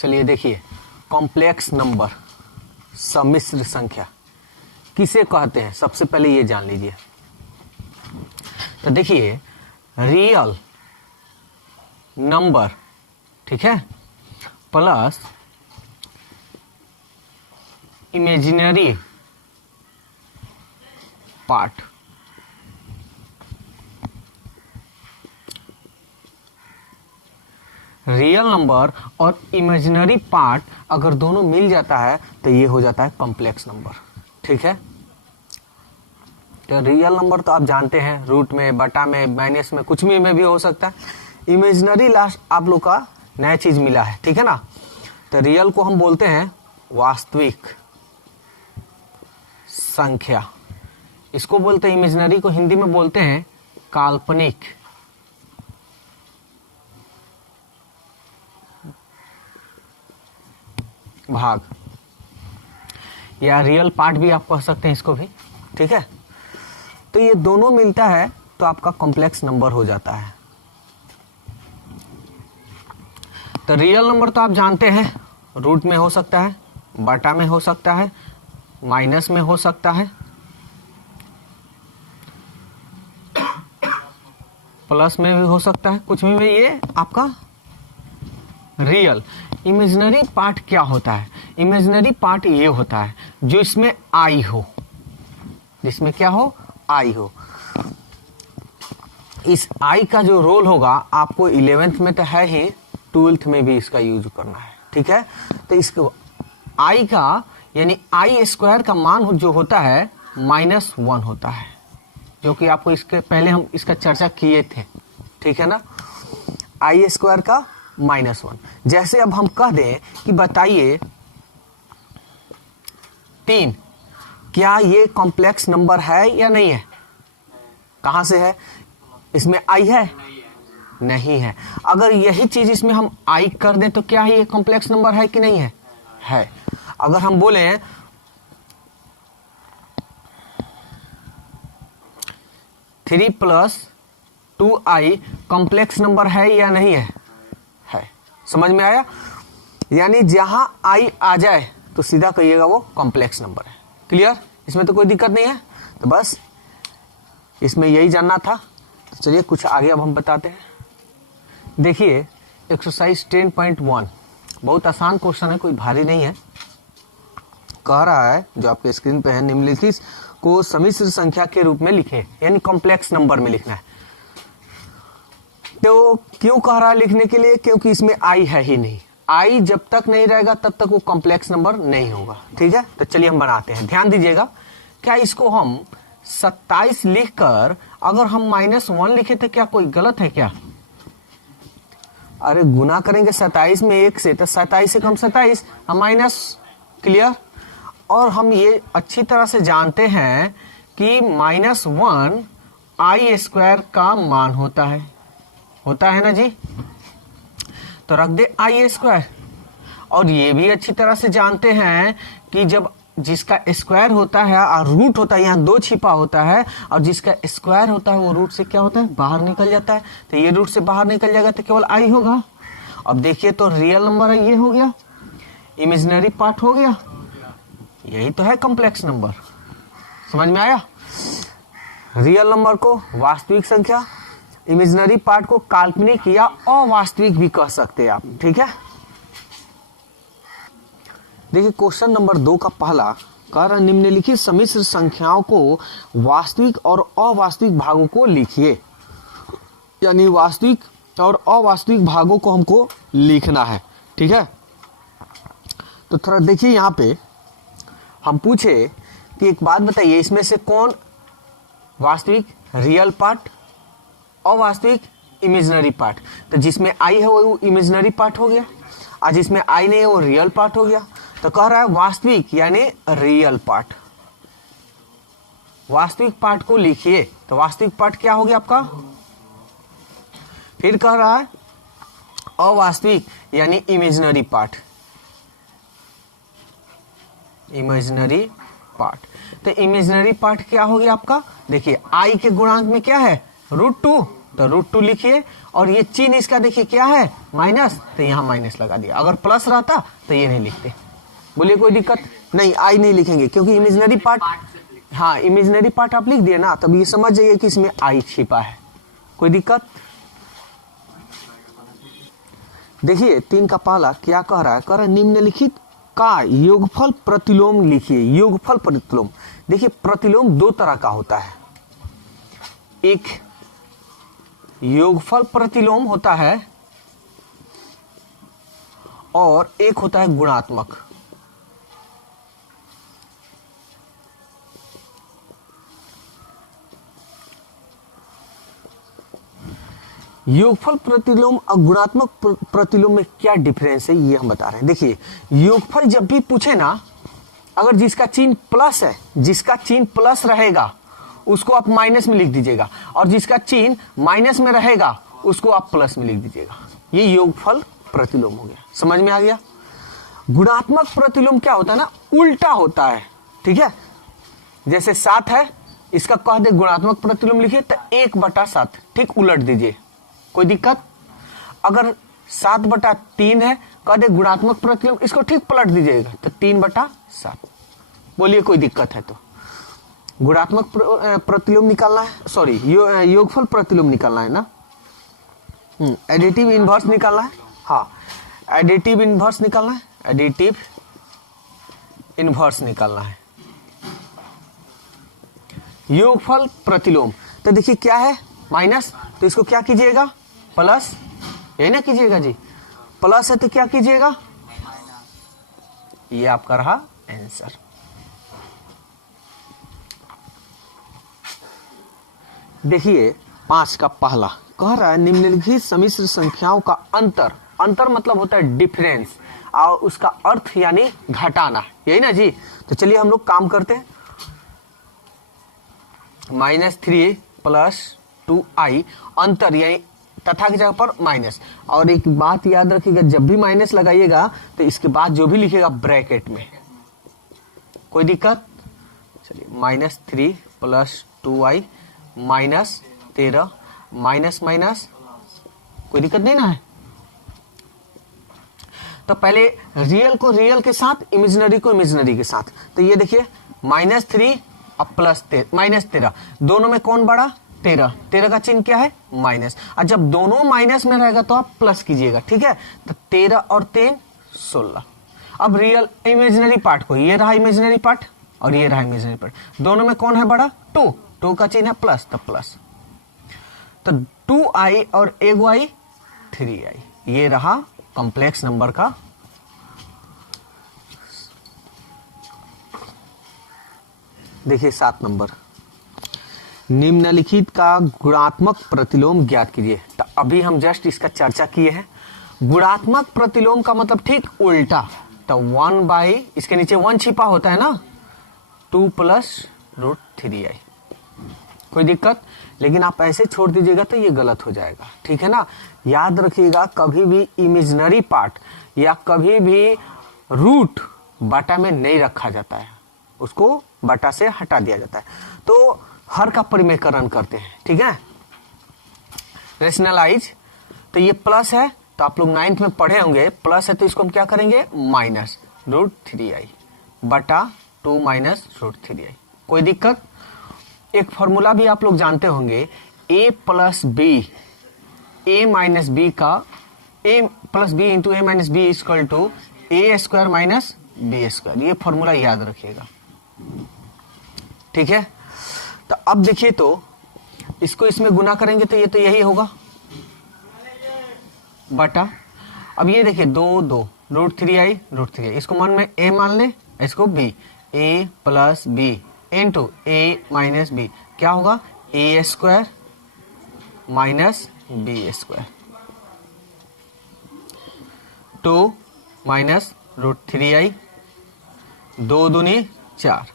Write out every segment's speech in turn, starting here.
चलिए देखिए, complex number, सम्मिश्र संख्या किसे कहते हैं, सबसे पहले ये जान लीजिए। तो देखिए, रियल नंबर, ठीक है, plus imaginary part, real number और इमेजिनरी पार्ट अगर दोनों मिल जाता है तो ये हो जाता है कॉम्प्लेक्स नंबर, ठीक है। तो रियल नंबर तो आप जानते हैं, रूट में, बटा में, माइनस में, कुछ में भी हो सकता है। इमेजिनरी लास्ट आप लोग का नया चीज मिला है, ठीक है ना। तो रियल को हम बोलते हैं वास्तविक संख्या, इसको बोलते हैं, इमेजिनरी को हिंदी में बोलते हैं काल्पनिक भाग, या रियल पार्ट भी आप कह सकते हैं इसको भी, ठीक है। तो ये दोनों मिलता है तो आपका कॉम्प्लेक्स नंबर हो जाता है। तो रियल नंबर तो आप जानते हैं, रूट में हो सकता है, बटा में हो सकता है, माइनस में हो सकता है, प्लस में भी हो सकता है, कुछ में भी ये आपका रियल। इमेजिनरी पार्ट क्या होता है? इमेजिनरी पार्ट ये होता है जो इसमें आई हो, जिसमें क्या हो, आई हो। इस आई का जो रोल होगा आपको 11th में तो है ही, 12th में भी इसका यूज करना है, ठीक है। तो इसको आई का यानी आई स्क्वायर का मान जो होता है -1 होता है, जो कि आपको इसके पहले हम इसका चर्चा किए थे, ठीक है ना। आई स्क्वायर का -1। जैसे अब हम कह दें कि बताइए 3 क्या ये कॉम्प्लेक्स नंबर है या नहीं है? कहां से है? इसमें आई है? नहीं है। अगर यही चीज इसमें हम आई कर दें तो क्या ये कॉम्प्लेक्स नंबर है कि नहीं है? है। अगर हम बोले 3 + 2i कॉम्प्लेक्स नंबर है या नहीं है? है। समझ में आया? यानी जहां आई आ जाए तो सीधा कहिएगा वो कॉम्प्लेक्स नंबर है। क्लियर? इसमें तो कोई दिक्कत नहीं है। तो बस इसमें यही जानना था। तो चलिए कुछ आगे अब हम बताते हैं। देखिए एक्सरसाइज 10.1 बहुत आसान क्वेश्चन है, कोई भारी नहीं है। कह रहा है जो आपके स्क्रीन पे है, निम्नलिखित को सम्मिश्र संख्या के रूप में लिखे, यानी कॉम्प्लेक्स नंबर में लिखना है। तो क्यों कह रहा है लिखने के लिए? क्योंकि इसमें आई है ही नहीं। आई जब तक नहीं रहेगा तब तक वो कॉम्प्लेक्स नंबर नहीं होगा, ठीक है। तो चलिए हम बनाते हैं, ध्यान दीजिएगा। क्या इसको हम 27 लिखकर अगर हम -1 लिखे तो क्या कोई गलत है क्या? अरे गुना करेंगे 27 में 1 से, तो 27 से कम 27 हम माइनस। क्लियर? और हम ये अच्छी तरह से जानते हैं कि -1 आई स्क्वायर का मान होता है ना जी। तो रख दे आई स्क्वायर। और ये भी अच्छी तरह से जानते हैं कि जब जिसका स्क्वायर होता है और रूट होता है, यहाँ 2 छिपा होता है, और जिसका स्क्वायर होता है वो रूट से क्या होता है, बाहर निकल जाता है। तो ये रूट से बाहर निकल जाएगा तो केवल आई होगा। अब देखिए तो रियल नंबर है, ये हो गया, इमेजिनरी पार्ट हो गया, यही तो है कॉम्प्लेक्स नंबर। समझ में आया? रियल नंबर को वास्तविक संख्या, इमेजिनरी पार्ट को काल्पनिक या अवास्तविक भी कह सकते हैं आप, ठीक है। देखिए क्वेश्चन नंबर 2 का पहला कह रहा है निम्नलिखित सम्मिश्र संख्याओं को वास्तविक और अवास्तविक भागों को लिखिए, यानी वास्तविक और अवास्तविक भागों को हमको लिखना है, ठीक है। तो थोड़ा देखिए यहाँ पे हम पूछे कि एक बात बताइए, इसमें से कौन वास्तविक रियल पार्ट, अवास्तविक इमेजिनरी पार्ट? तो जिसमें आई है वो इमेजिनरी पार्ट हो गया, और जिसमें आई नहीं है वो रियल पार्ट हो गया। तो कह रहा है वास्तविक यानी रियल पार्ट, वास्तविक पार्ट को लिखिए। तो वास्तविक पार्ट क्या हो गया आपका? फिर कह रहा है अवास्तविक यानी इमेजिनरी पार्ट, इमेजिनरी पार्ट। तो इमेजिनरी पार्ट क्या हो गया आपका? देखिए आई के गुणांक में क्या है, √2, तो √2 लिखिए, और ये चिन्ह इसका देखिए क्या है, माइनस, तो यहाँ माइनस लगा दिया। अगर प्लस रहता तो ये नहीं लिखते। बोलिए कोई दिक्कत नहीं, आई नहीं लिखेंगे क्योंकि इमेजिनरी पार्ट, हाँ इमेजिनरी पार्ट आप लिख दिए ना, तब ये समझ जाइए कि इसमें आई छिपा है। कोई दिक्कत? देखिए 3 का पहला क्या कह रहा है, कह रहा है निम्नलिखित का योगफल प्रतिलोम लिखिए। योगफल प्रतिलोम, देखिए प्रतिलोम 2 तरह का होता है, एक योगफल प्रतिलोम होता है और एक होता है गुणात्मक। योगफल प्रतिलोम और गुणात्मक प्रतिलोम में क्या डिफरेंस है ये हम बता रहे हैं। देखिए योगफल जब भी पूछे ना, अगर जिसका चिन्ह प्लस है, जिसका चिन्ह प्लस रहेगा उसको आप माइनस में लिख दीजिएगा, और जिसका चिन्ह माइनस में रहेगा उसको आप प्लस में लिख दीजिएगा। ये योगफल प्रतिलोम हो गया, समझ में आ गया। गुणात्मक प्रतिलोम क्या होता है ना, उल्टा होता है, ठीक है। जैसे 7 है, इसका कह दे गुणात्मक प्रतिलोम लिखिए तो 1/7, ठीक उलट दीजिए, कोई दिक्कत। अगर 7/3 है, कह दे गुणात्मक प्रतिलोम, इसको ठीक पलट दीजिएगा तो 3/7। बोलिए कोई दिक्कत है तो। गुणात्मक प्रतिलोम निकालना है, सॉरी योगफल प्रतिलोम निकालना है ना, एडिटिव इनवर्स निकालना है, हाँ एडिटिव इनवर्स निकालना है, एडिटिव इनवर्स निकालना है। योगफल प्रतिलोम तो देखिए क्या है, माइनस, तो इसको क्या कीजिएगा, प्लस, यही ना कीजिएगा जी, प्लस है तो क्या कीजिएगा, ये आपका रहा आंसर। देखिए 5 का पहला कह रहा है निम्नलिखित सम्मिश्र संख्याओं का अंतर, अंतर मतलब होता है डिफरेंस, और उसका अर्थ यानी घटाना, यही ना जी। तो चलिए हम लोग काम करते हैं। -3 + 2i, अंतर यानी तथा की जगह पर माइनस। और एक बात याद रखिएगा, जब भी माइनस लगाइएगा तो इसके बाद जो भी लिखेगा ब्रैकेट में, कोई दिक्कत। चलिए -3 + 2i -13 माइनस माइनस, कोई दिक्कत नहीं ना है। तो पहले रियल को रियल के साथ, इमेजिनरी को इमेजिनरी के साथ। तो ये देखिए -3 और -13, दोनों में कौन बड़ा, 13, 13 का चिन्ह क्या है, माइनस। और जब दोनों माइनस में रहेगा तो आप प्लस कीजिएगा, ठीक है। तो 13 और 3 16। अब रियल इमेजिनरी पार्ट को, ये रहा इमेजिनरी पार्ट और ये रहा इमेजिनरी पार्ट, दोनों में कौन है बड़ा, 2 का चिन्ह है प्लस, तो प्लस। तो 2i और 1i 3i, ये रहा कॉम्प्लेक्स नंबर का। देखिए 7 नंबर, निम्नलिखित का गुणात्मक प्रतिलोम ज्ञात कीजिए। तो अभी हम जस्ट इसका चर्चा किए हैं। गुणात्मक प्रतिलोम का मतलब ठीक उल्टा। तो 1/, इसके नीचे 1 छिपा होता है ना, 2 + √3i, कोई दिक्कत। लेकिन आप ऐसे छोड़ दीजिएगा तो ये गलत हो जाएगा, ठीक है ना। याद रखिएगा कभी भी इमेजिनरी पार्ट या कभी भी रूट बटा में नहीं रखा जाता है, उसको बटा से हटा दिया जाता है। तो हर का परिमेयकरण करते हैं, ठीक है, रेशनलाइज। तो ये प्लस है, तो आप लोग 9th में पढ़े होंगे, प्लस है तो इसको हम क्या करेंगे, -√3i बटा 2 - √3i, कोई दिक्कत। एक फॉर्मूला भी आप लोग जानते होंगे, a + b, a - b का a + b × a - b = a² - b², ये फॉर्मूला याद रखिएगा, ठीक है। तो अब देखिए, तो इसको इसमें गुना करेंगे तो ये तो यही होगा बटा। अब ये देखिए 2 2 √3i, इसको मन में a मान ले, इसको b, a + b × a - b, क्या होगा, a² - b², 2 - √3i, 2 दूनी 4,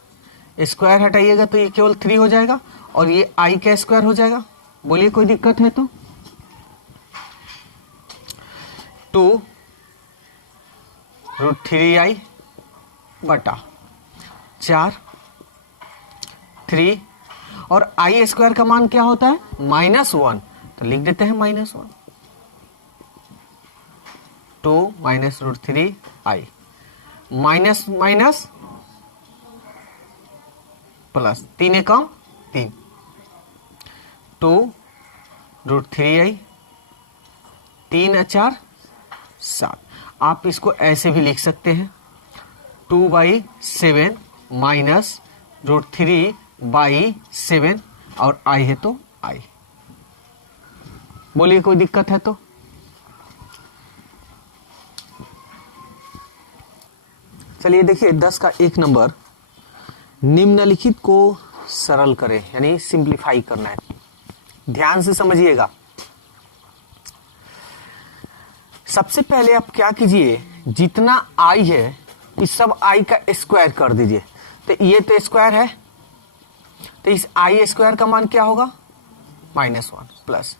स्क्वायर हटाइएगा तो ये केवल 3 हो जाएगा, और ये i का स्क्वायर हो जाएगा। बोलिए कोई दिक्कत है तो। 2 √3i बटा 4 3, और i² का मान क्या होता है, -1, तो लिख देते हैं -1, 2 माइनस रूट 3 आई, माइनस माइनस प्लस, 3 एकम 3, 2 रूट 3 आई, 3 4 7। आप इसको ऐसे भी लिख सकते हैं 2/7 माइनस रूट 3/7 और आई है तो आई। बोलिए कोई दिक्कत है तो? चलिए देखिए 10 का 1 नंबर, निम्नलिखित को सरल करें, यानी सिंप्लीफाई करना है। ध्यान से समझिएगा। सबसे पहले आप क्या कीजिए, जितना आई है इस सब आई का स्क्वायर कर दीजिए। तो ये तो स्क्वायर है, तो इस आई स्क्वायर का मान क्या होगा -1 प्लस,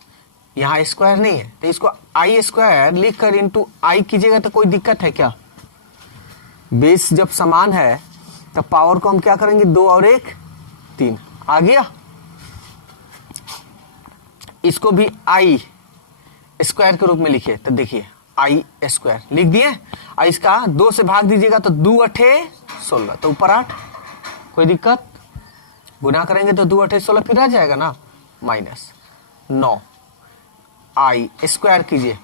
यहाँ स्क्वायर नहीं है तो इसको आई स्क्वायर लिख कर इंटू आई कीजिएगा तो कोई दिक्कत है क्या? बेस जब समान है तो पावर को हम क्या करेंगे, 2 और 1 3 आ गया। इसको भी आई स्क्वायर के रूप में लिखिए, तो देखिए आई स्क्वायर लिख दिए। और इसका 2 से भाग दीजिएगा तो 2 8 16, तो ऊपर 8, कोई दिक्कत? गुना करेंगे तो 2 8 16 फिर आ जाएगा ना, -9 आई स्क्वायर कीजिए,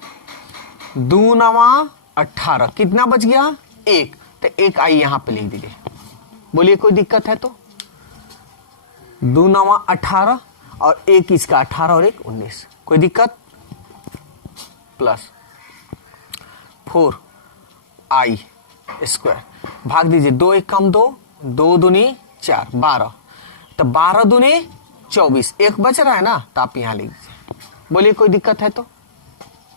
2 9 18, कितना बच गया 1, तो 1 आई यहां पे लिख दीजिए। बोलिए कोई दिक्कत है तो? 2 9 18 और 1 इसका 18 और 1 19, कोई दिक्कत? प्लस 4 आई स्क्वायर, भाग दीजिए 2 1 कम 2, 2 दूनी 4 12, तो 12 दूनी 24, 1 बच रहा है ना, तो आप यहां लिख दीजिए। बोलिए कोई दिक्कत है तो?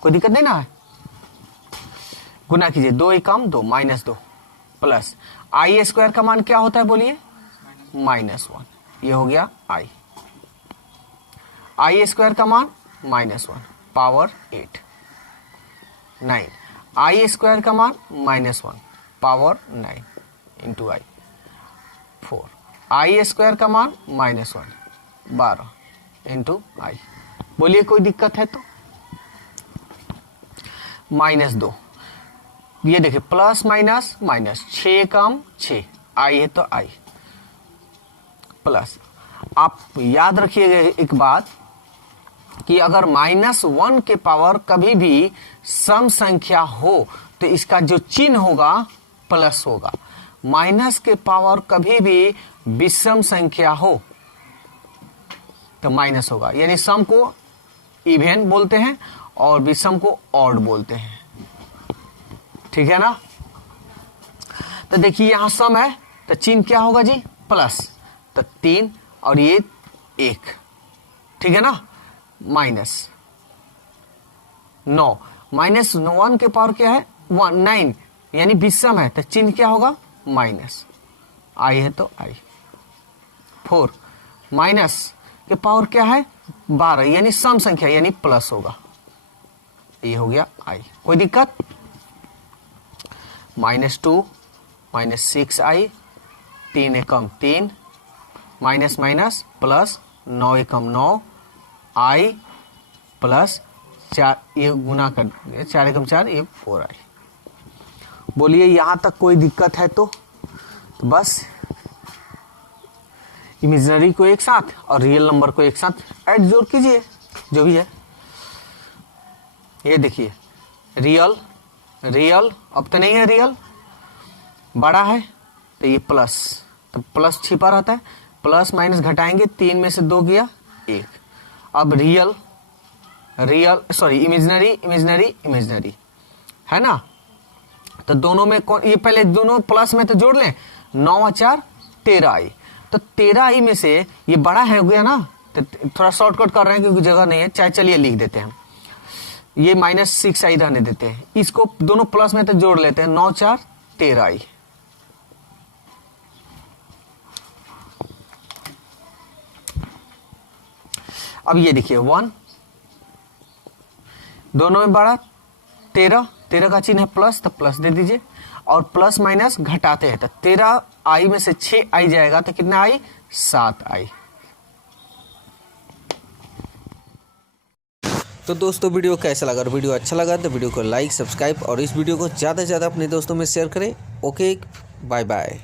कोई दिक्कत नहीं ना है? गुना कीजिए 2 1 कम 2 -2 प्लस आई स्क्वायर का मान क्या होता है बोलिए, -1, ये हो गया आई। आई स्क्वायर का मान -1 पावर 8, 9 आई स्क्वायर का मान -1 पावर 9 इंटू आई, 4 आई स्क्वायर का मान -1 12 इंटू आई। बोलिए कोई दिक्कत है तो? -2, ये देखिए प्लस माइनस माइनस, 6 कम 6 आई है तो आई, प्लस आप याद रखिएगा एक बात कि अगर -1 के पावर कभी भी सम संख्या हो तो इसका जो चिन्ह होगा प्लस होगा। माइनस के पावर कभी भी विषम संख्या हो तो माइनस होगा, यानी सम को इवन बोलते हैं और विषम को ऑड बोलते हैं, ठीक है ना। तो देखिए यहां सम है तो चिन्ह क्या होगा जी, प्लस, तो 3 और ये 1, ठीक है ना। -9 -1 के पावर क्या है 9, यानी विषम है तो चिन्ह क्या होगा माइनस, आई है तो आई। 4 माइनस के पावर क्या है 12, यानी सम संख्या यानी प्लस होगा, ये हो गया आई। कोई दिक्कत? -2 -6 आई, 3 एकम 3, माइनस माइनस प्लस, 9 एकम 9 आई प्लस 4, ये गुना कर 4 एकम 4, ये 4 आई। बोलिए यहां तक कोई दिक्कत है तो बस इमेजिनरी को एक साथ और रियल नंबर को एक साथ ऐड जोड़ कीजिए, जो भी है। ये देखिए रियल रियल, अब तो नहीं है रियल, बड़ा है तो ये प्लस, तो प्लस छिपा रहता है, प्लस माइनस घटाएंगे, 3 में से 2 गया 1। अब real real sorry imaginary imaginary imaginary है ना, तो दोनों में कौन, ये पहले दोनों प्लस में तो जोड़ लें, 9 और 4 13 आई, तो 13 आई में से ये बड़ा है हो गया ना, तो थोड़ा शॉर्टकट कर रहे हैं क्योंकि जगह नहीं है, चाहे चलिए लिख देते हैं, ये -6 आई रहने देते हैं, इसको दोनों प्लस में तो जोड़ लेते हैं, 9 4 13 आई। अब ये देखिए 1, दोनों में बड़ा 13, 13 का चिन्ह है प्लस, तो प्लस दे दीजिए, और प्लस माइनस घटाते हैं तो 13 आई में से 6 आई जाएगा तो कितना आई 7 आई। तो दोस्तों वीडियो कैसा लगा, वीडियो अच्छा लगा तो वीडियो को लाइक, सब्सक्राइब और इस वीडियो को ज़्यादा से ज़्यादा अपने दोस्तों में शेयर करें। Okay, bye bye.